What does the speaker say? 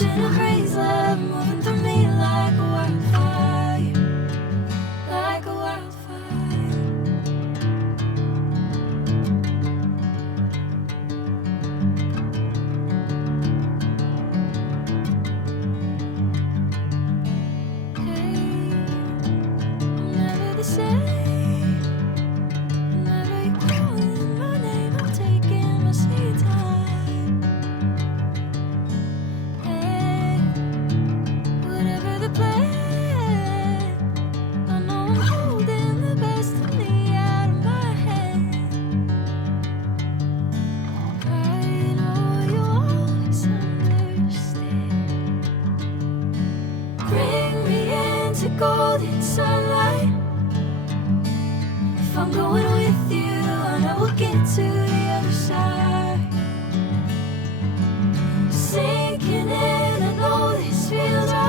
Catching a breeze, love moving through me like a wildfire, like a wildfire. Hey, I'm never the same. Whenever you're calling my name, I'm taking my sweet time. Hey, whatever the plan, I know I'm holding the best of me out of my hand. I know you'll always understand. Bring me into golden sunlight. If I'm going with you, I know we'll get to the other side. Sinking in, I know this feels right.